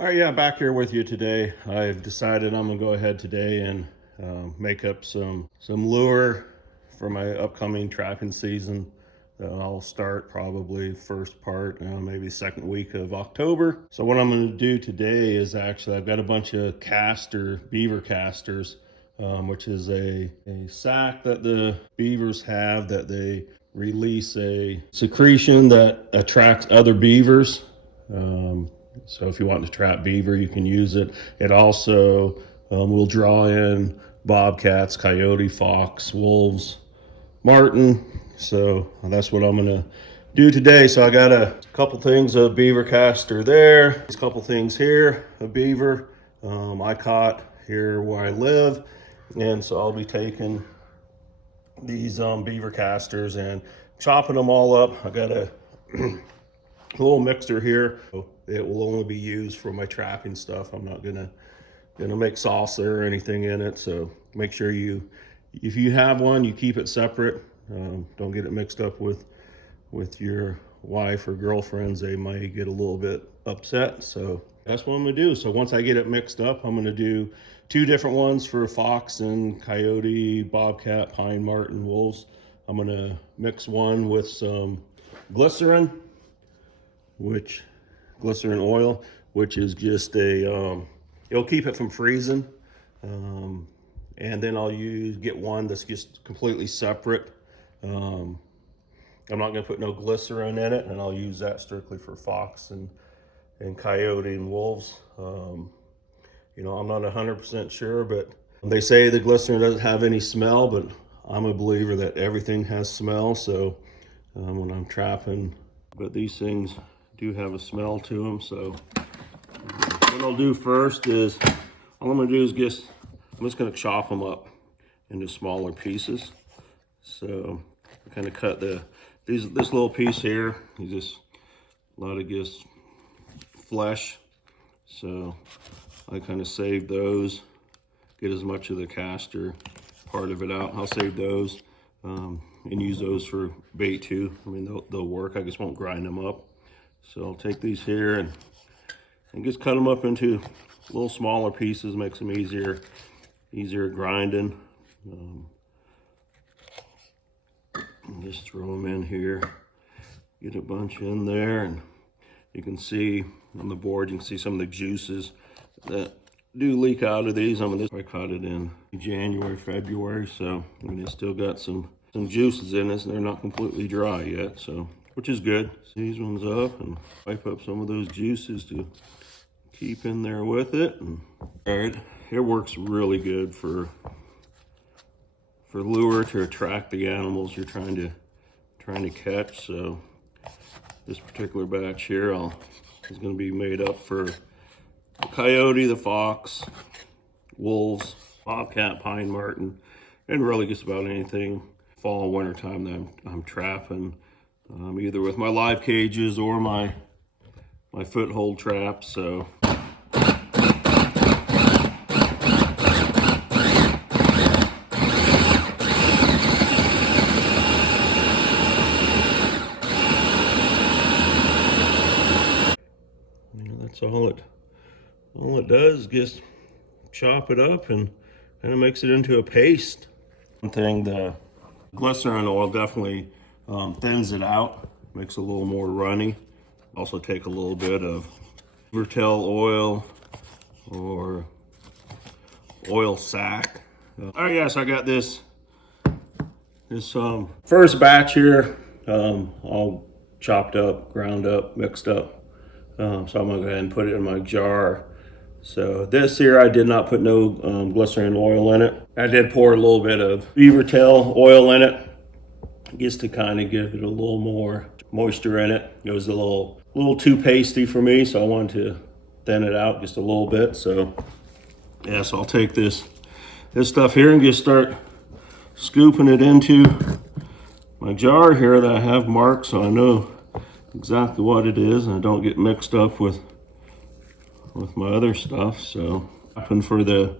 All right, yeah, back here with you today. I've decided I'm gonna go ahead today and make up some lure for my upcoming trapping season. I'll start probably first part, maybe second week of October. So what I'm gonna do today is actually I've got a bunch of beaver casters, which is a sac that the beavers have that they release a secretion that attracts other beavers. So if you want to trap beaver, you can use it. It also will draw in bobcats, coyote, fox, wolves, marten. So that's what I'm gonna do today. So I got a couple things of beaver caster there. These couple things here of beaver I caught here where I live. And so I'll be taking these beaver casters and chopping them all up. I got a little mixer here. It will only be used for my trapping stuff. I'm not gonna make salsa or anything in it. So make sure if you have one, you keep it separate. Don't get it mixed up with your wife or girlfriends. They might get a little bit upset. So that's what I'm gonna do. So once I get it mixed up, I'm gonna do two different ones for fox and coyote, bobcat, pine marten, wolves. I'm gonna mix one with some glycerin oil, which is just it'll keep it from freezing. And then I'll get one that's just completely separate. I'm not gonna put no glycerin in it, and I'll use that strictly for fox and coyote and wolves. I'm not 100% sure, but they say the glycerin doesn't have any smell, but I'm a believer that everything has smell. So when I'm trapping, but these things do have a smell to them. So what I'll do first is, all I'm gonna do is I'm just gonna chop them up into smaller pieces. So I kind of cut this little piece here is just a lot of just flesh. So I kind of save those, get as much of the castor part of it out. I'll save those and use those for bait too. I mean, they'll work. I just won't grind them up. So I'll take these here and just cut them up into little smaller pieces, makes them easier grinding. Just throw them in here, get a bunch in there, and you can see on the board, you can see some of the juices that do leak out of these. I caught it in January, February, so it's still got some juices in it, and they're not completely dry yet, so which is good. These ones up and wipe up some of those juices to keep in there with it. And all right, it works really good for lure to attract the animals you're trying to catch. So this particular batch here is going to be made up for the coyote, the fox, wolves, bobcat, pine marten, and really just about anything fall, winter time that I'm trapping, either with my live cages or my foothold traps. So that's all it does is just chop it up and kind of makes it into a paste. One thing, the glycerin oil definitely thins it out, makes it a little more runny. Also take a little bit of beaver tail oil or oil sac. Oh yes, I got this first batch here, all chopped up, ground up, mixed up. So I'm gonna go ahead and put it in my jar. So this here, I did not put no glycerin oil in it. I did pour a little bit of beaver tail oil in it, just to kind of give it a little more moisture in it. It was a little too pasty for me, so I wanted to thin it out just a little bit. So yeah, so I'll take this stuff here and just start scooping it into my jar here that I have marked, so I know exactly what it is and I don't get mixed up with my other stuff. So for the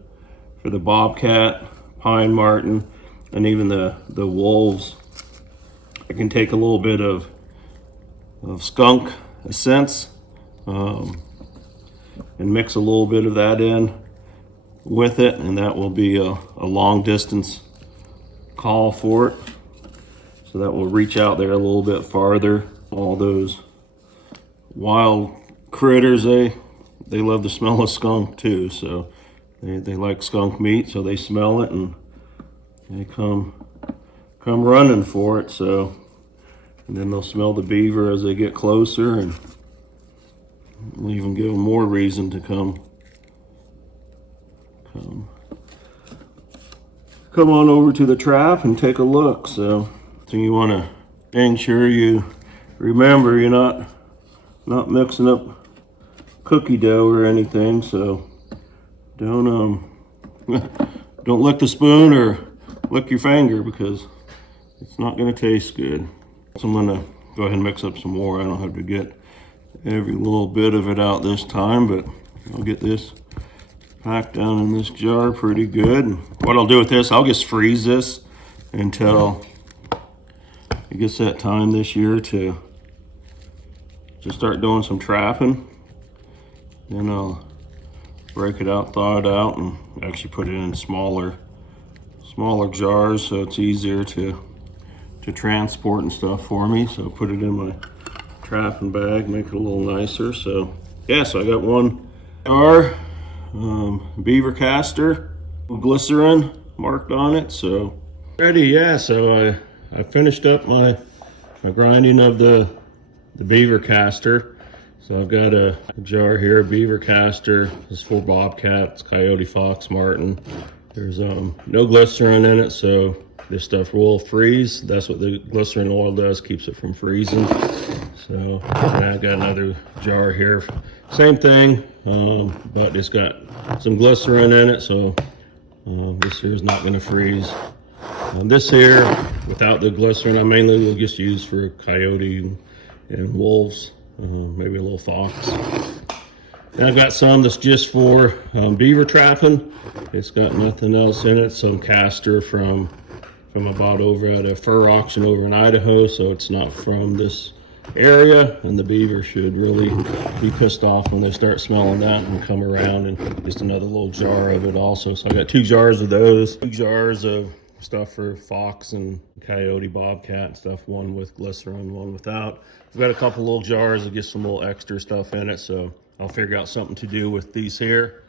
bobcat, pine marten, and even the wolves, I can take a little bit of skunk essence and mix a little bit of that in with it, and that will be a long distance call for it. So that will reach out there a little bit farther. All those wild critters, they love the smell of skunk too. So they like skunk meat, so they smell it and they come running for it. So, and then they'll smell the beaver as they get closer, and we'll even give them more reason to come on over to the trap and take a look. So you want to make sure you remember you're not mixing up cookie dough or anything. So don't lick the spoon or lick your finger, because it's not going to taste good. So I'm going to go ahead and mix up some more. I don't have to get every little bit of it out this time, but I'll get this packed down in this jar pretty good. And what I'll do with this, I'll just freeze this until it gets that time this year to start doing some trapping. Then I'll break it out, thaw it out, and actually put it in smaller jars so it's easier to transport and stuff for me. So put it in my trapping bag, make it a little nicer. So yeah, so I got one jar, beaver castor, glycerin marked on it. So ready, yeah. So I finished up my grinding of the beaver castor. So I've got a jar here, beaver castor. This is for bobcats, coyote, fox, marten. There's no glycerin in it, so this stuff will freeze. That's what the glycerin oil does, keeps it from freezing. So and I've got another jar here, same thing, but it's got some glycerin in it, so this here is not going to freeze. This here, without the glycerin, I mainly will just use for coyote and wolves, maybe a little fox. And I've got some that's just for beaver trapping. It's got nothing else in it. Some castor from I bought over at a fur auction over in Idaho, so it's not from this area, and the beaver should really be pissed off when they start smelling that and come around. And just another little jar of it also. So I got 2 jars of those, 2 jars of stuff for fox and coyote, bobcat and stuff, one with glycerin, one without. I've got a couple little jars to get some little extra stuff in it, so I'll figure out something to do with these here.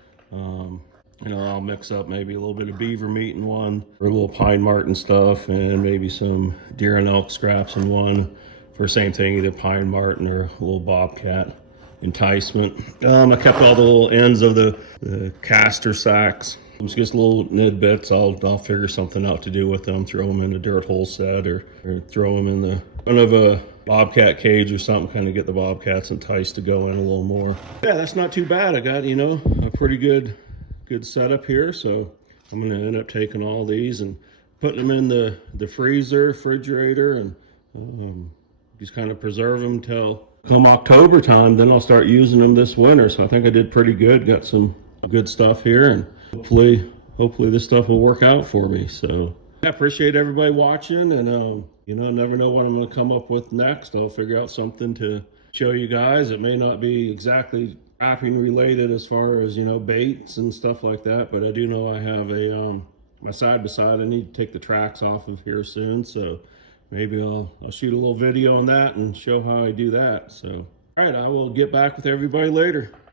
I'll mix up maybe a little bit of beaver meat in one, or a little pine marten stuff, and maybe some deer and elk scraps in one for same thing, either pine marten or a little bobcat enticement. I kept all the little ends of the castor sacks. It's just little nid bits. I'll figure something out to do with them, throw them in a dirt hole set, or throw them in the front of a bobcat cage or something, kind of get the bobcats enticed to go in a little more. Yeah, that's not too bad. I got, a pretty good setup here. So I'm going to end up taking all these and putting them in the freezer, refrigerator, and just kind of preserve them till come October time. Then I'll start using them this winter. So I think I did pretty good. Got some good stuff here, and hopefully this stuff will work out for me. So I appreciate everybody watching, and never know what I'm going to come up with next. I'll figure out something to show you guys. It may not be exactly trapping related as far as baits and stuff like that, but I do know I have a my side by side I need to take the tracks off of here soon, so maybe I'll shoot a little video on that and show how I do that. So all right, I will get back with everybody later.